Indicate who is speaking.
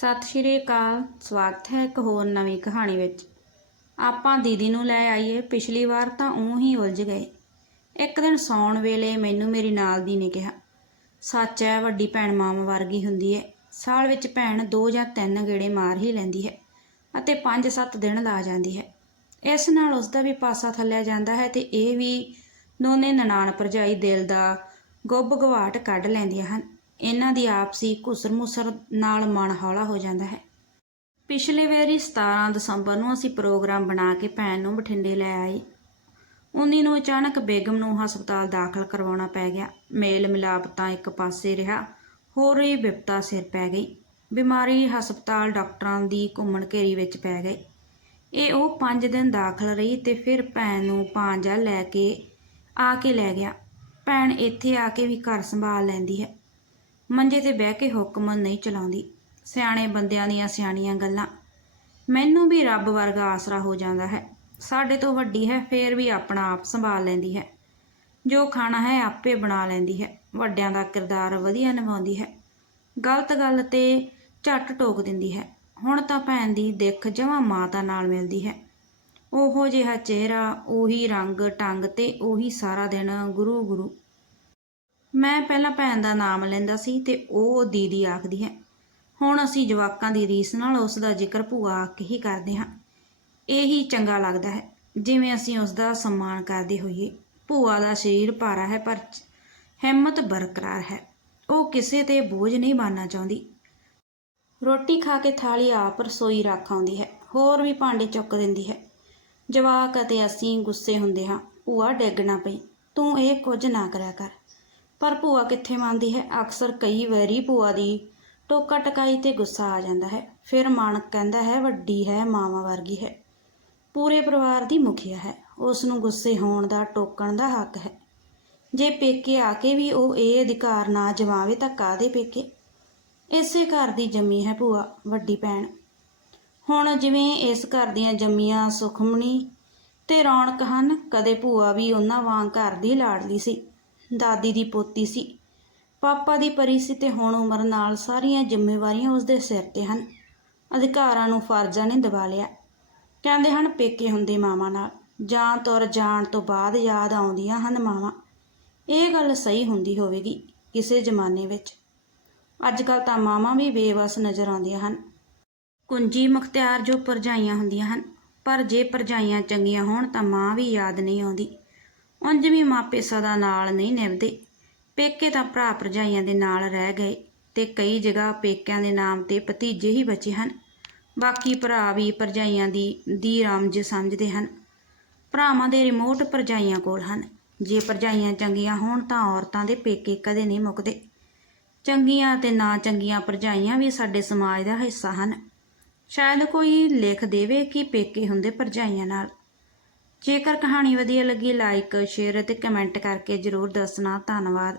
Speaker 1: ਸਤਿ ਸ਼੍ਰੀ ਅਕਾਲ। ਸਵਾਗਤ ਹੈ ਇੱਕ ਹੋਰ ਨਵੀਂ ਕਹਾਣੀ ਵਿੱਚ। ਆਪਾਂ ਦੀਦੀ ਨੂੰ ਲੈ ਆਈਏ। ਪਿਛਲੀ ਵਾਰ ਤਾਂ ਉਹ ਹੀ ਉਲਝ ਗਏ। ਇੱਕ ਦਿਨ ਸੌਣ ਵੇਲੇ ਮੈਨੂੰ ਮੇਰੀ ਨਾਲ ਦੀ ਨੇ ਕਿਹਾ, ਸੱਚ ਹੈ ਵੱਡੀ ਭੈਣ ਮਾਂ ਵਰਗੀ ਹੁੰਦੀ ਹੈ ਸਾਲ ਵਿੱਚ ਭੈਣ ਦੋ ਜਾਂ ਤਿੰਨ ਗੇੜੇ ਮਾਰ ਹੀ ਲੈਂਦੀ ਹੈ ਅਤੇ 5-7 ਦਿਨ ਲਾ ਜਾਂਦੀ ਹੈ। ਇਸ ਨਾਲ ਉਸ ਦਾ ਵੀ ਪਾਸਾ ਥੱਲਿਆ ਜਾਂਦਾ ਹੈ ਤੇ ਇਹ ਵੀ ਦੋਨੇ ਨਨਾਣ ਭਰਜਾਈ ਦਿਲ ਦਾ ਗੁੱਬ ਗਵਾਟ ਕੱਢ ਲੈਂਦੀਆਂ ਹਨ। ਇਹਨਾਂ ਦੀ ਆਪਸੀ ਘੁਸਰ ਮੁਸਰ ਨਾਲ ਮਨ ਹੌਲਾ ਹੋ ਜਾਂਦਾ ਹੈ। ਪਿਛਲੇ ਵਾਰੀ 17 ਦਸੰਬਰ ਨੂੰ ਅਸੀਂ ਪ੍ਰੋਗਰਾਮ ਬਣਾ ਕੇ ਭੈਣ ਨੂੰ ਬਠਿੰਡੇ ਲੈ ਆਏ। ਉਨੀ ਨੂੰ ਅਚਾਨਕ ਬੇਗਮ ਨੂੰ ਹਸਪਤਾਲ ਦਾਖਲ ਕਰਵਾਉਣਾ ਪੈ ਗਿਆ। ਮੇਲ ਮਿਲਾਪ ਤਾਂ ਇੱਕ ਪਾਸੇ ਰਿਹਾ, ਹੋਰ ਹੀ ਵਿਪਤਾ ਸਿਰ ਪੈ ਗਈ। ਬਿਮਾਰੀ ਹਸਪਤਾਲ ਡਾਕਟਰਾਂ ਦੀ ਘੁੰਮਣ ਘੇਰੀ ਵਿੱਚ ਪੈ ਗਈ। ਇਹ ਉਹ 5 ਦਿਨ ਦਾਖਲ ਰਹੀ ਤੇ ਫਿਰ ਭੈਣ ਨੂੰ ਪਾਂਜਾ ਲੈ ਕੇ, ਆ ਕੇ ਲੈ ਗਿਆ। ਭੈਣ ਇੱਥੇ ਆ ਕੇ ਵੀ ਘਰ ਸੰਭਾਲ ਲੈਂਦੀ ਹੈ। ਮੰਜੇ ਤੇ ਬਹਿ ਕੇ ਹੁਕਮ ਨਹੀਂ ਚਲਾਉਂਦੀ। ਸਿਆਣੇ ਬੰਦਿਆਂ ਦੀਆਂ ਸਿਆਣੀਆਂ ਗੱਲਾਂ। ਮੈਨੂੰ ਵੀ ਰੱਬ ਵਰਗਾ ਆਸਰਾ ਹੋ ਜਾਂਦਾ ਹੈ। ਸਾਡੇ ਤੋਂ ਵੱਡੀ ਹੈ, ਫੇਰ ਵੀ ਆਪਣਾ ਆਪ ਸੰਭਾਲ ਲੈਂਦੀ ਹੈ। ਜੋ ਖਾਣਾ ਹੈ, ਆਪੇ ਬਣਾ ਲੈਂਦੀ ਹੈ। ਵੱਡਿਆਂ ਦਾ ਕਿਰਦਾਰ ਵਧੀਆ ਨਿਭਾਉਂਦੀ ਹੈ। ਗਲਤ ਗੱਲ ਤੇ ਝੱਟ ਟੋਕ ਦਿੰਦੀ ਹੈ। ਹੁਣ ਤਾਂ ਭੈਣ ਦੀ ਦਿੱਖ ਜਮਾਂ ਮਾਤਾ ਨਾਲ ਮਿਲਦੀ ਹੈ। ਉਹੋ ਜਿਹਾ ਚਿਹਰਾ, ਉਹੀ ਰੰਗ ਟੰਗ ਤੇ ਉਹੀ ਸਾਰਾ ਦਿਨ ਗੁਰੂ ਗੁਰੂ ਮੈਂ ਪਹਿਲਾਂ ਭੈਣ ਦਾ ਨਾਮ ਲੈਂਦਾ ਸੀ ਤੇ ਉਹ ਦੀਦੀ ਆਖਦੀ ਹੈ, ਹੁਣ ਅਸੀਂ ਜਵਾਕਾਂ ਦੀ ਰੀਸ ਨਾਲ ਉਸ ਦਾ ਜ਼ਿਕਰ ਭੂਆ ਆਖ ਕੇ ਹੀ ਕਰਦੇ ਹਾਂ। ਇਹੀ ਚੰਗਾ ਲੱਗਦਾ ਹੈ, ਜਿਵੇਂ ਅਸੀਂ ਉਸ ਦਾ ਸਨਮਾਨ ਕਰਦੇ ਹੋਈਏ। ਭੂਆ ਦਾ ਸਰੀਰ ਭਾਰਾ ਹੈ, ਪਰ ਹਿੰਮਤ ਬਰਕਰਾਰ ਹੈ। ਉਹ ਕਿਸੇ ਤੇ ਬੋਝ ਨਹੀਂ ਬਣਨਾ ਚਾਹੁੰਦੀ। ਰੋਟੀ ਖਾ ਕੇ ਥਾਲੀ ਆਪ ਰਸੋਈ ਰੱਖ ਆਉਂਦੀ ਹੈ, ਹੋਰ ਵੀ ਭਾਂਡੇ ਚੁੱਕ ਦਿੰਦੀ ਹੈ। ਜਵਾਕ ਅਤੇ ਅਸੀਂ ਗੁੱਸੇ ਹੁੰਦੇ ਹਾਂ, ਭੂਆ ਡਿੱਗ ਨਾ ਪਈ, ਤੂੰ ਇਹ ਕੁਝ ਨਾ ਕਰਿਆ ਕਰ। ਪਰ ਭੂਆ ਕਿੱਥੇ ਮੰਨਦੀ ਹੈ? ਅਕਸਰ ਕਈ ਵਾਰੀ ਭੂਆ ਦੀ ਟੋਕਾ ਟਕਾਈ ਤੇ ਗੁੱਸਾ ਆ ਜਾਂਦਾ ਹੈ। ਫਿਰ ਮਨ ਕਹਿੰਦਾ ਹੈ, ਵੱਡੀ ਹੈ, ਮਾਵਾ ਵਰਗੀ ਹੈ। ਪੂਰੇ ਪਰਿਵਾਰ ਦੀ ਮੁਖੀਆ ਹੈ। ਉਸ ਨੂੰ ਗੁੱਸੇ ਹੋਣ ਦਾ, ਟੋਕਣ ਦਾ ਹੱਕ ਹੈ। ਜੇ ਪੇਕੇ ਆ ਕੇ ਵੀ ਉਹ ਇਹ ਅਧਿਕਾਰ ਨਾ ਜਮਾਵੇ ਤਾਂ ਕਾਦੇ ਪੇਕੇ? ਇਸੇ ਘਰ ਦੀ ਜੰਮੀ ਹੈ ਭੂਆ, ਵੱਡੀ ਭੈਣ। ਹੁਣ ਜਿਵੇਂ ਇਸ ਘਰ ਦੀਆਂ ਜੰਮੀਆਂ ਸੁਖਮਣੀ ਤੇ ਰੌਣਕ ਹਨ, ਕਦੇ ਭੂਆ ਵੀ ਉਹਨਾਂ ਵਾਂਗ ਘਰ ਦੀ ਲਾਡਲੀ ਸੀ। ਦਾਦੀ ਦੀ ਪੋਤੀ ਸੀ। ਪਾਪਾ ਦੀ ਪਰੀ ਸੀ ਤੇ ਹੁਣ ਉਮਰ ਨਾਲ ਸਾਰੀਆਂ ਜ਼ਿੰਮੇਵਾਰੀਆਂ ਉਸ ਦੇ ਸਿਰ ਤੇ ਹਨ। ਅਧਿਕਾਰਾਂ ਨੂੰ ਫਰਜ਼ਾਂ ਨੇ ਦਬਾ ਲਿਆ। ਕਹਿੰਦੇ ਹਨ, ਪੇਕੇ ਹੁੰਦੇ ਮਾਵਾਂ ਨਾਲ। ਜਾਂ ਤੁਰ ਜਾਣ ਤੋਂ ਬਾਅਦ ਯਾਦ ਆਉਂਦੀਆਂ ਹਨ ਮਾਵਾਂ। ਇਹ ਗੱਲ ਸਹੀ ਹੁੰਦੀ ਹੋਵੇਗੀ ਕਿਸੇ ਜ਼ਮਾਨੇ ਵਿੱਚ। ਅੱਜ ਕੱਲ ਤਾਂ ਮਾਵਾਂ ਵੀ ਬੇਵਸ ਨਜ਼ਰ ਆਉਂਦੀਆਂ ਹਨ। ਕੁੰਜੀ ਮੁਖਤਿਆਰ ਜੋ ਪਰਜਾਈਆਂ ਹੁੰਦੀਆਂ ਹਨ, ਪਰ ਜੇ ਪਰਜਾਈਆਂ ਚੰਗੀਆਂ ਹੋਣ ਤਾਂ ਮਾਂ ਵੀ ਯਾਦ ਨਹੀਂ ਆਉਂਦੀ। ਉਂਝ ਵੀ ਮਾਪੇ ਸਦਾ ਨਾਲ ਨਹੀਂ ਨਿਭਦੇ। ਪੇਕੇ ਤਾਂ ਭਰਾ ਭਰਜਾਈਆਂ ਦੇ ਨਾਲ ਰਹਿ ਗਏ ਤੇ ਕਈ ਜਗ੍ਹਾ ਪੇਕਿਆਂ ਦੇ ਨਾਮ ਤੇ ਭਤੀਜੇ ਹੀ ਬਚੇ ਹਨ। ਬਾਕੀ ਭਰਾ ਵੀ ਭਰਜਾਈਆਂ ਦੀ ਦੀ ਰਾਮਜ ਸਮਝਦੇ ਹਨ। ਭਰਾਵਾਂ ਦੇ ਰਿਮੋਟ ਭਰਜਾਈਆਂ ਕੋਲ ਹਨ। ਜੇ ਭਰਜਾਈਆਂ ਚੰਗੀਆਂ ਹੋਣ ਤਾਂ ਔਰਤਾਂ ਦੇ ਪੇਕੇ ਕਦੇ ਨਹੀਂ ਮੁੱਕਦੇ। ਚੰਗੀਆਂ ਤੇ ਨਾ ਚੰਗੀਆਂ ਭਰਜਾਈਆਂ ਵੀ ਸਾਡੇ ਸਮਾਜ ਦਾ ਹਿੱਸਾ ਹਨ। ਸ਼ਾਇਦ ਕੋਈ ਲਿਖ ਦੇਵੇ ਕਿ ਪੇਕੇ ਹੁੰਦੇ ਭਰਜਾਈਆਂ ਨਾਲ। ਜੇਕਰ ਕਹਾਣੀ ਵਧੀਆ ਲੱਗੀ ਲਾਈਕ ਸ਼ੇਅਰ ਅਤੇ ਕਮੈਂਟ ਕਰਕੇ ਜਰੂਰ ਦੱਸਣਾ। ਧੰਨਵਾਦ।